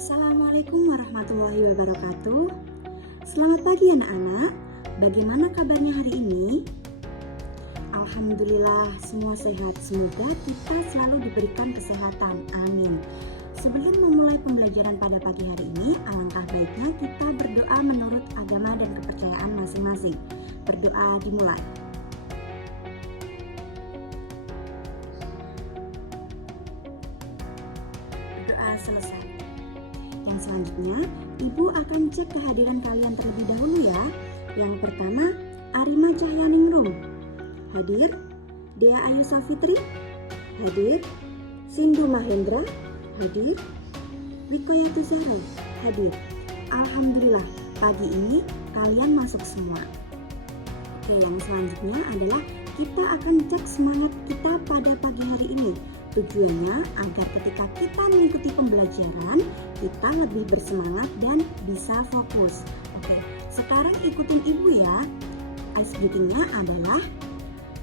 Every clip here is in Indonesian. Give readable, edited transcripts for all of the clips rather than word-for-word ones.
Assalamualaikum warahmatullahi wabarakatuh. Selamat pagi anak-anak. Bagaimana kabarnya hari ini? Alhamdulillah semua sehat. Semoga kita selalu diberikan kesehatan. Amin. Sebelum memulai pembelajaran pada pagi hari ini, alangkah baiknya kita berdoa menurut agama dan kepercayaan masing-masing. Berdoa dimulai. Berdoa selesai. Yang selanjutnya, Ibu akan cek kehadiran kalian terlebih dahulu ya. Yang pertama, Arima Cahyaningrum. Hadir. Dea Ayu Safitri. Hadir. Sindu Mahendra. Hadir. Wikoyatu Zahra. Hadir. Alhamdulillah, pagi ini kalian masuk semua. Oke, yang selanjutnya adalah kita akan cek semangat kita pada pagi hari ini. Tujuannya agar ketika kita mengikuti pembelajaran, kita lebih bersemangat dan bisa fokus. Oke, sekarang ikutin ibu ya. Ice breathing-nya adalah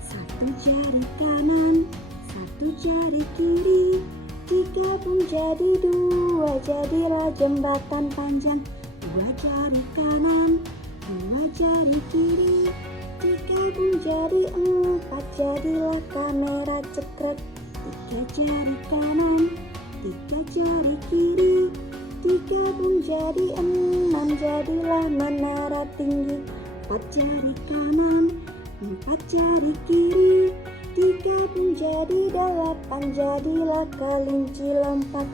satu jari kanan, satu jari kiri, digabung jadi dua, jadilah jembatan panjang. Dua jari kanan, dua jari kiri, digabung jadi empat, jadilah kamera cekrek. Tiga jari kanan, tiga jari kiri, digabung jadi enam, jadilah menara tinggi. Empat jari kanan, empat jari kiri, digabung jadi delapan, jadilah kelinci lompat.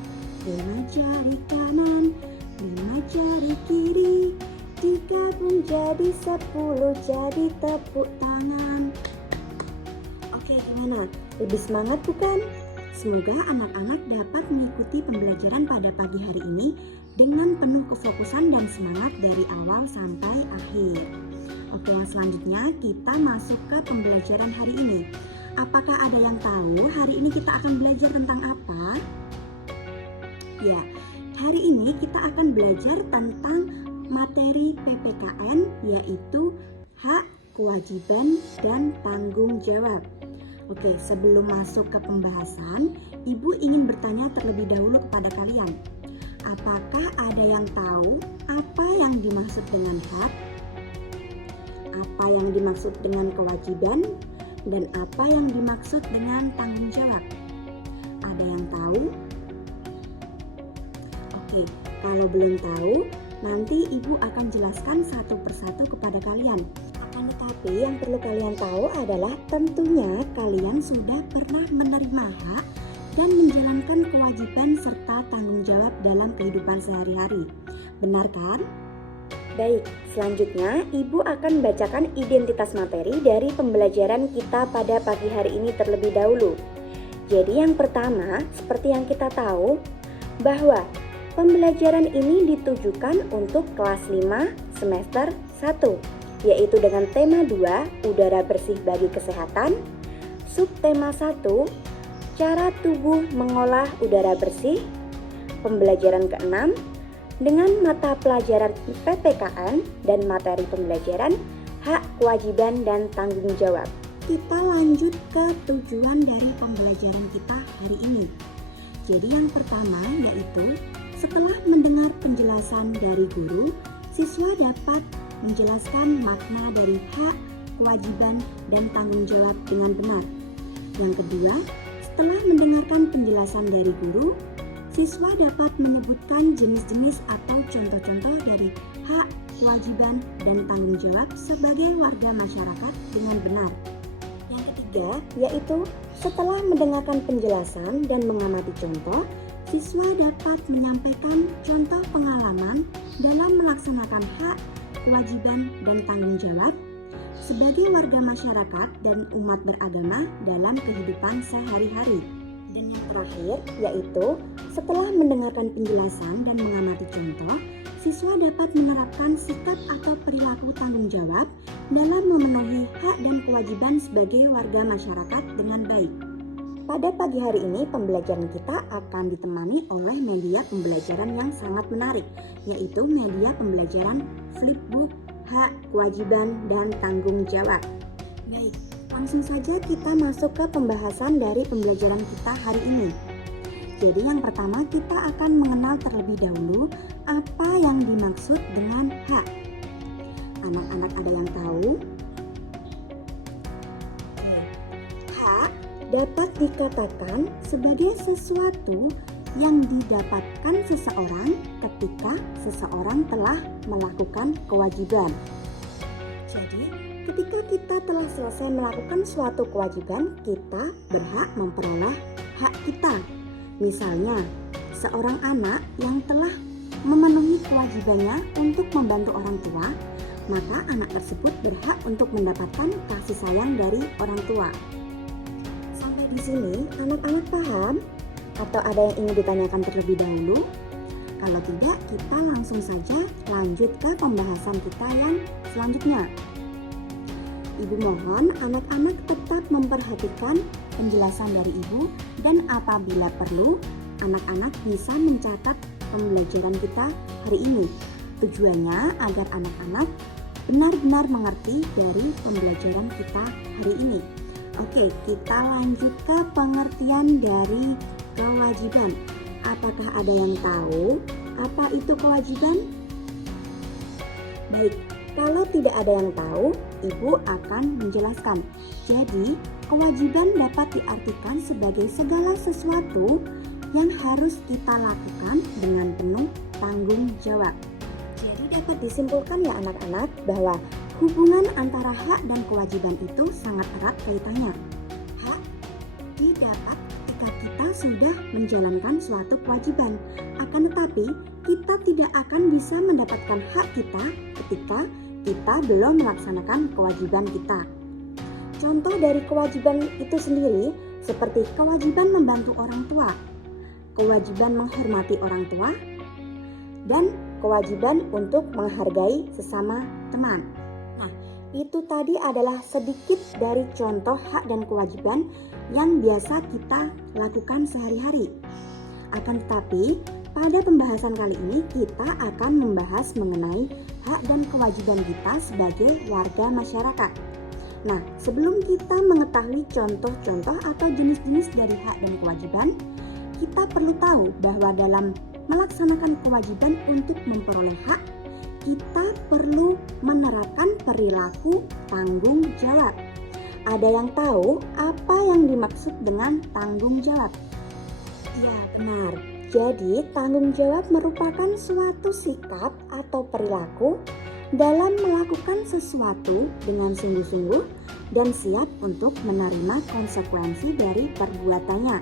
Lima jari kanan, lima jari kiri, digabung jadi 10, jadi tepuk tangan. Oke, gimana? Lebih semangat bukan? Semoga anak-anak dapat mengikuti pembelajaran pada pagi hari ini dengan penuh kefokusan dan semangat dari awal sampai akhir. Oke, yang selanjutnya kita masuk ke pembelajaran hari ini. Apakah ada yang tahu hari ini kita akan belajar tentang apa? Ya, hari ini kita akan belajar tentang materi PPKN, yaitu hak, kewajiban, dan tanggung jawab. Oke, sebelum masuk ke pembahasan, Ibu ingin bertanya terlebih dahulu kepada kalian. Apakah ada yang tahu apa yang dimaksud dengan hak, apa yang dimaksud dengan kewajiban, dan apa yang dimaksud dengan tanggung jawab? Ada yang tahu? Oke, kalau belum tahu, nanti Ibu akan jelaskan satu persatu kepada kalian. Akan tetapi yang perlu kalian tahu adalah tentunya kalian sudah pernah menerima hak dan menjalankan kewajiban serta tanggung jawab dalam kehidupan sehari-hari. Benar kan? Baik, selanjutnya Ibu akan bacakan identitas materi dari pembelajaran kita pada pagi hari ini terlebih dahulu. Jadi yang pertama, seperti yang kita tahu, bahwa pembelajaran ini ditujukan untuk kelas 5 semester 1, yaitu dengan tema 2, udara bersih bagi kesehatan, subtema 1, cara tubuh mengolah udara bersih, pembelajaran ke-6, dengan mata pelajaran PPKN dan materi pembelajaran hak, kewajiban, dan tanggung jawab. Kita lanjut ke tujuan dari pembelajaran kita hari ini. Jadi yang pertama yaitu setelah mendengar penjelasan dari guru, siswa dapat menjelaskan makna dari hak, kewajiban, dan tanggung jawab dengan benar. Yang kedua, setelah mendengarkan penjelasan dari guru, siswa dapat menyebutkan jenis-jenis atau contoh-contoh dari hak, kewajiban, dan tanggung jawab sebagai warga masyarakat dengan benar. Yang ketiga, yaitu setelah mendengarkan penjelasan dan mengamati contoh, siswa dapat menyampaikan contoh pengalaman dalam melaksanakan hak, kewajiban, dan tanggung jawab sebagai warga masyarakat dan umat beragama dalam kehidupan sehari-hari. Dan yang terakhir yaitu setelah mendengarkan penjelasan dan mengamati contoh, siswa dapat menerapkan sikap atau perilaku tanggung jawab dalam memenuhi hak dan kewajiban sebagai warga masyarakat dengan baik. Pada pagi hari ini pembelajaran kita akan ditemani oleh media pembelajaran yang sangat menarik, yaitu media pembelajaran Flipbook, hak, kewajiban, dan tanggung jawab. Baik, langsung saja kita masuk ke pembahasan dari pembelajaran kita hari ini. Jadi yang pertama kita akan mengenal terlebih dahulu apa yang dimaksud dengan hak. Anak-anak ada yang tahu? Hak dapat dikatakan sebagai sesuatu yang didapatkan seseorang ketika seseorang telah melakukan kewajiban. Jadi, ketika kita telah selesai melakukan suatu kewajiban, kita berhak memperoleh hak kita. Misalnya, seorang anak yang telah memenuhi kewajibannya untuk membantu orang tua, maka anak tersebut berhak untuk mendapatkan kasih sayang dari orang tua. Sampai di sini, anak-anak paham? Atau ada yang ingin ditanyakan terlebih dahulu? Kalau tidak, kita langsung saja lanjut ke pembahasan kita yang selanjutnya. Ibu mohon anak-anak tetap memperhatikan penjelasan dari ibu, dan apabila perlu, anak-anak bisa mencatat pembelajaran kita hari ini. Tujuannya agar anak-anak benar-benar mengerti dari pembelajaran kita hari ini. Oke, kita lanjut ke pengertian dari kewajiban. Apakah ada yang tahu apa itu kewajiban? Baik, kalau tidak ada yang tahu, ibu akan menjelaskan. Jadi, kewajiban dapat diartikan sebagai segala sesuatu yang harus kita lakukan dengan penuh tanggung jawab. Jadi dapat disimpulkan ya anak-anak bahwa hubungan antara hak dan kewajiban itu sangat erat kaitannya. Hak didapat ketika kita sudah menjalankan suatu kewajiban. Akan tetapi, kita tidak akan bisa mendapatkan hak kita ketika kita belum melaksanakan kewajiban kita. Contoh dari kewajiban itu sendiri seperti kewajiban membantu orang tua, kewajiban menghormati orang tua, dan kewajiban untuk menghargai sesama teman. Nah, itu tadi adalah sedikit dari contoh hak dan kewajiban yang biasa kita lakukan sehari-hari. Akan tetapi, pada pembahasan kali ini kita akan membahas mengenai hak dan kewajiban kita sebagai warga masyarakat. Nah, sebelum kita mengetahui contoh-contoh atau jenis-jenis dari hak dan kewajiban, kita perlu tahu bahwa dalam melaksanakan kewajiban untuk memperoleh hak, kita perlu menerapkan perilaku tanggung jawab. Ada yang tahu apa yang dimaksud dengan tanggung jawab? Ya, benar. Jadi, tanggung jawab merupakan suatu sikap atau perilaku dalam melakukan sesuatu dengan sungguh-sungguh dan siap untuk menerima konsekuensi dari perbuatannya.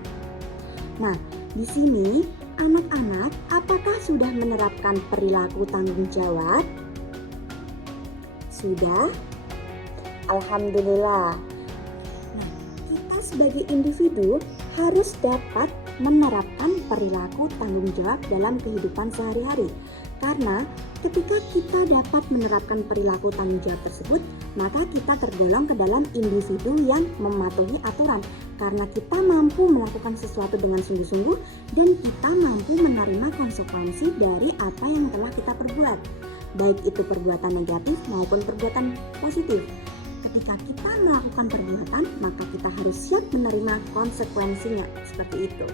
Nah, di sini anak-anak, apakah sudah menerapkan perilaku tanggung jawab? Sudah? Alhamdulillah. Nah, kita sebagai individu harus dapat menerapkan perilaku tanggung jawab dalam kehidupan sehari-hari. Karena ketika kita dapat menerapkan perilaku tanggung jawab tersebut, maka kita tergolong ke dalam individu yang mematuhi aturan. Karena kita mampu melakukan sesuatu dengan sungguh-sungguh dan kita mampu menerima konsekuensi dari apa yang telah kita perbuat, baik itu perbuatan negatif maupun perbuatan positif. Ketika kita melakukan perbuatan, maka kita harus siap menerima konsekuensinya, seperti itu.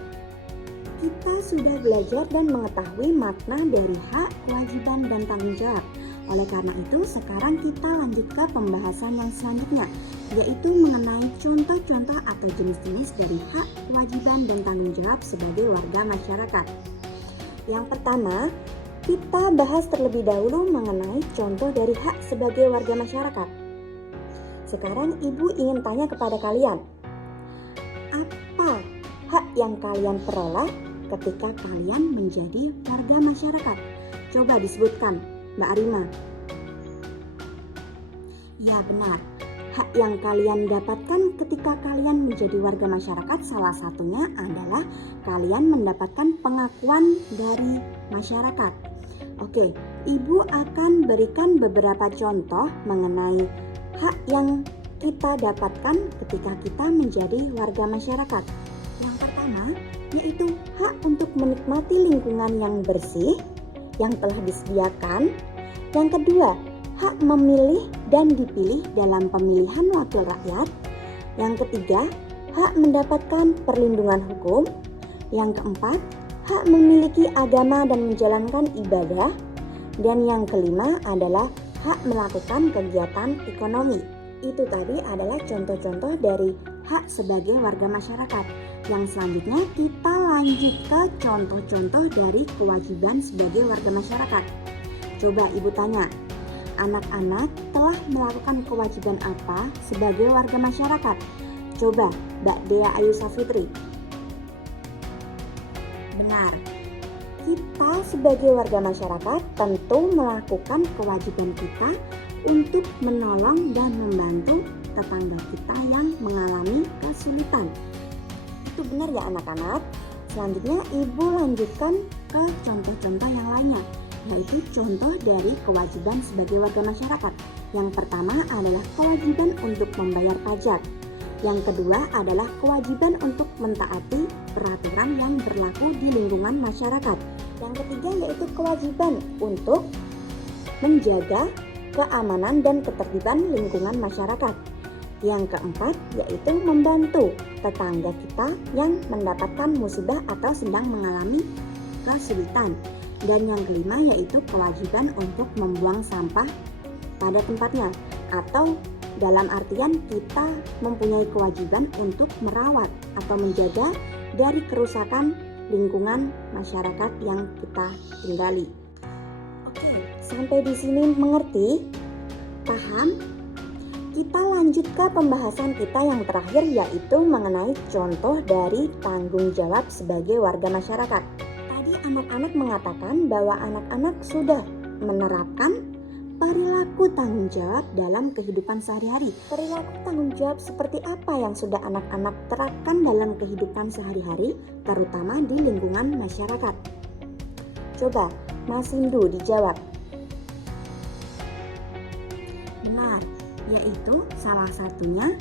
Kita sudah belajar dan mengetahui makna dari hak, kewajiban, dan tanggung jawab. Oleh karena itu, sekarang kita lanjut ke pembahasan yang selanjutnya, yaitu mengenai contoh-contoh atau jenis-jenis dari hak, kewajiban, dan tanggung jawab sebagai warga masyarakat. Yang pertama, kita bahas terlebih dahulu mengenai contoh dari hak sebagai warga masyarakat. Sekarang ibu ingin tanya kepada kalian, apa hak yang kalian peroleh ketika kalian menjadi warga masyarakat? Coba disebutkan, Mbak Arima. Ya, benar. Hak yang kalian dapatkan ketika kalian menjadi warga masyarakat salah satunya adalah kalian mendapatkan pengakuan dari masyarakat. Oke, ibu akan berikan beberapa contoh mengenai hak yang kita dapatkan ketika kita menjadi warga masyarakat. Yang pertama, yaitu hak untuk menikmati lingkungan yang bersih yang telah disediakan. Yang kedua, hak memilih dan dipilih dalam pemilihan wakil rakyat. Yang ketiga, hak mendapatkan perlindungan hukum. Yang keempat, hak memiliki agama dan menjalankan ibadah. Dan yang kelima adalah hak melakukan kegiatan ekonomi. Itu tadi adalah contoh-contoh dari hak sebagai warga masyarakat. Yang selanjutnya kita lanjut ke contoh-contoh dari kewajiban sebagai warga masyarakat. Coba ibu tanya, anak-anak telah melakukan kewajiban apa sebagai warga masyarakat? Coba Mbak Dea Ayu Safitri. Benar, kita sebagai warga masyarakat tentu melakukan kewajiban kita untuk menolong dan membantu tetangga kita yang mengalami kesulitan. Itu benar ya anak-anak. Selanjutnya ibu lanjutkan ke contoh-contoh yang lainnya, yaitu contoh dari kewajiban sebagai warga masyarakat. Yang pertama adalah kewajiban untuk membayar pajak. Yang kedua adalah kewajiban untuk mentaati peraturan yang berlaku di lingkungan masyarakat. Yang ketiga yaitu kewajiban untuk menjaga keamanan dan ketertiban lingkungan masyarakat. Yang keempat yaitu membantu tetangga kita yang mendapatkan musibah atau sedang mengalami kesulitan. Dan yang kelima yaitu kewajiban untuk membuang sampah pada tempatnya, atau dalam artian kita mempunyai kewajiban untuk merawat atau menjaga dari kerusakan lingkungan masyarakat yang kita tinggali. Oke, sampai di sini mengerti? Paham? Kita lanjut ke pembahasan kita yang terakhir, yaitu mengenai contoh dari tanggung jawab sebagai warga masyarakat. Tadi anak-anak mengatakan bahwa anak-anak sudah menerapkan perilaku tanggung jawab dalam kehidupan sehari-hari. Perilaku tanggung jawab seperti apa yang sudah anak-anak terapkan dalam kehidupan sehari-hari, terutama di lingkungan masyarakat? Coba Mas Hindu dijawab. Benar, yaitu salah satunya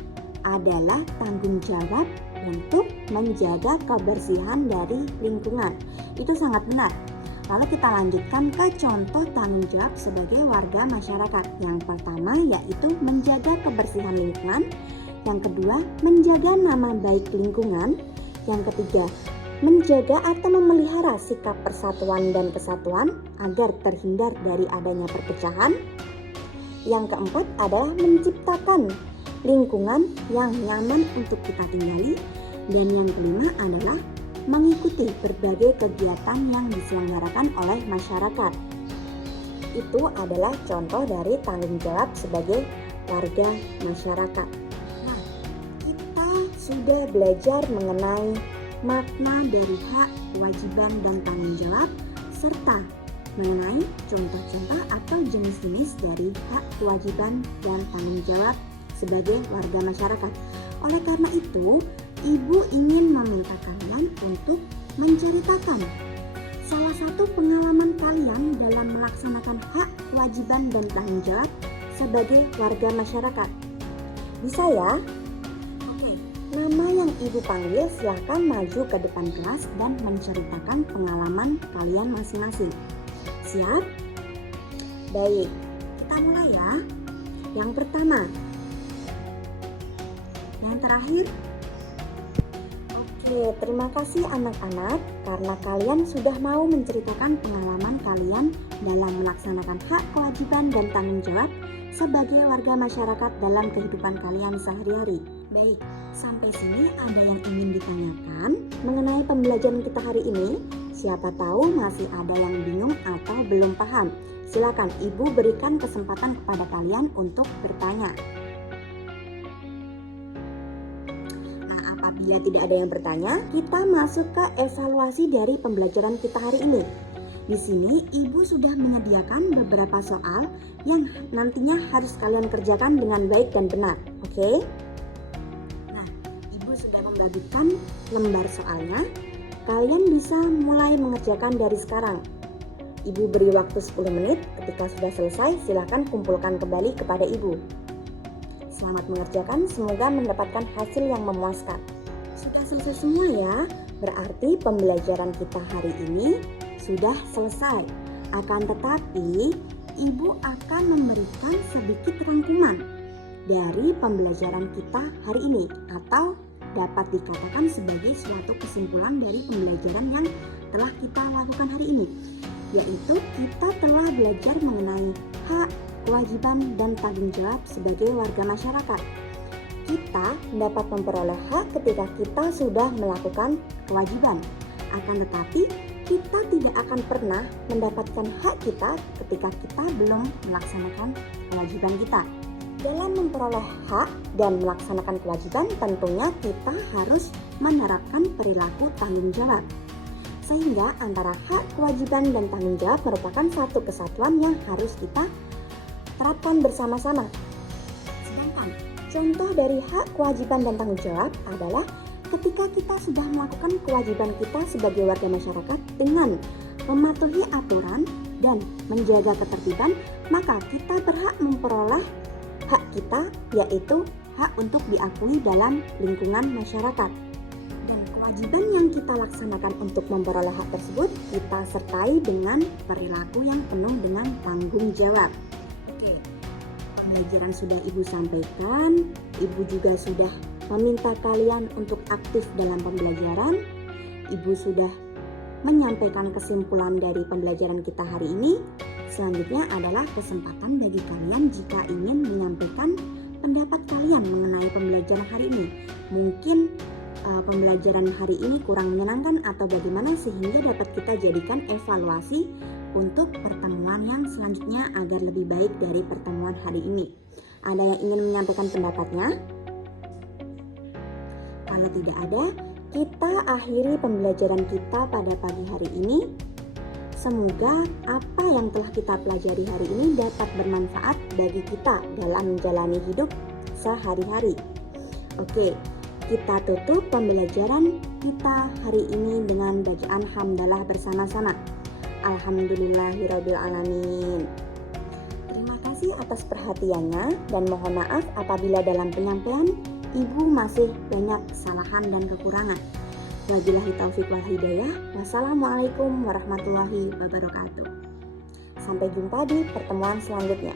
adalah tanggung jawab untuk menjaga kebersihan dari lingkungan. Itu sangat benar. Lalu kita lanjutkan ke contoh tanggung jawab sebagai warga masyarakat. Yang pertama yaitu menjaga kebersihan lingkungan. Yang kedua, menjaga nama baik lingkungan. Yang ketiga, menjaga atau memelihara sikap persatuan dan kesatuan agar terhindar dari adanya perpecahan. Yang keempat adalah menciptakan lingkungan yang nyaman untuk kita tinggali. Dan yang kelima adalah mengikuti berbagai kegiatan yang diselenggarakan oleh masyarakat. Itu adalah contoh dari tanggung jawab sebagai warga masyarakat. Nah, kita sudah belajar mengenai makna dari hak, kewajiban, dan tanggung jawab, serta mengenai contoh-contoh atau jenis-jenis dari hak, kewajiban, dan tanggung jawab sebagai warga masyarakat. Oleh karena itu, Ibu ingin meminta kalian untuk menceritakan salah satu pengalaman kalian dalam melaksanakan hak, kewajiban, dan tanggung jawab sebagai warga masyarakat. Bisa ya? Oke, nama yang Ibu panggil silahkan maju ke depan kelas dan menceritakan pengalaman kalian masing-masing. Siap? Baik, kita mulai ya. Yang pertama. Yang terakhir. Oke, terima kasih anak-anak karena kalian sudah mau menceritakan pengalaman kalian dalam melaksanakan hak, kewajiban, dan tanggung jawab sebagai warga masyarakat dalam kehidupan kalian sehari-hari. Baik, sampai sini ada yang ingin ditanyakan mengenai pembelajaran kita hari ini? Siapa tahu masih ada yang bingung atau belum paham. Silakan Ibu berikan kesempatan kepada kalian untuk bertanya. Apabila tidak ada yang bertanya, kita masuk ke evaluasi dari pembelajaran kita hari ini. Di sini Ibu sudah menyediakan beberapa soal yang nantinya harus kalian kerjakan dengan baik dan benar. Oke? Nah, Ibu sudah membagikan lembar soalnya. Kalian bisa mulai mengerjakan dari sekarang. Ibu beri waktu 10 menit. Ketika sudah selesai, silakan kumpulkan kembali kepada Ibu. Selamat mengerjakan, semoga mendapatkan hasil yang memuaskan. Sudah selesai semua ya, berarti pembelajaran kita hari ini sudah selesai. Akan tetapi, Ibu akan memberikan sedikit rangkuman dari pembelajaran kita hari ini atau dapat dikatakan sebagai suatu kesimpulan dari pembelajaran yang telah kita lakukan hari ini, yaitu kita telah belajar mengenai hak, kewajiban, dan tanggung jawab sebagai warga masyarakat. Kita dapat memperoleh hak ketika kita sudah melakukan kewajiban. Akan tetapi, kita tidak akan pernah mendapatkan hak kita ketika kita belum melaksanakan kewajiban kita. Dalam memperoleh hak dan melaksanakan kewajiban, tentunya kita harus menerapkan perilaku tanggung jawab. Sehingga antara hak, kewajiban, dan tanggung jawab merupakan satu kesatuan yang harus kita terapkan bersama-sama. Sedangkan contoh dari hak, kewajiban, dan tanggung jawab adalah ketika kita sudah melakukan kewajiban kita sebagai warga masyarakat dengan mematuhi aturan dan menjaga ketertiban, maka kita berhak memperoleh hak kita, yaitu hak untuk diakui dalam lingkungan masyarakat. Dan kewajiban yang kita laksanakan untuk memperoleh hak tersebut, kita sertai dengan perilaku yang penuh dengan tanggung jawab. Oke, pembelajaran sudah Ibu sampaikan, Ibu juga sudah meminta kalian untuk aktif dalam pembelajaran. Ibu sudah menyampaikan kesimpulan dari pembelajaran kita hari ini. Selanjutnya adalah kesempatan bagi kalian jika ingin menyampaikan pendapat kalian mengenai pembelajaran hari ini. Mungkin pembelajaran hari ini kurang menyenangkan atau bagaimana, sehingga dapat kita jadikan evaluasi untuk pertemuan yang selanjutnya agar lebih baik dari pertemuan hari ini. Ada yang ingin menyampaikan pendapatnya? Kalau tidak ada, kita akhiri pembelajaran kita pada pagi hari ini. Semoga apa yang telah kita pelajari hari ini dapat bermanfaat bagi kita dalam menjalani hidup sehari-hari. Oke, kita tutup pembelajaran kita hari ini dengan bacaan hamdalah bersama-sama. Alhamdulillahirrabbilalamin. Terima kasih atas perhatiannya dan mohon maaf apabila dalam penyampaian Ibu masih banyak kesalahan dan kekurangan. Wabillahi taufiq wal hidayah. Wassalamualaikum warahmatullahi wabarakatuh. Sampai jumpa di pertemuan selanjutnya.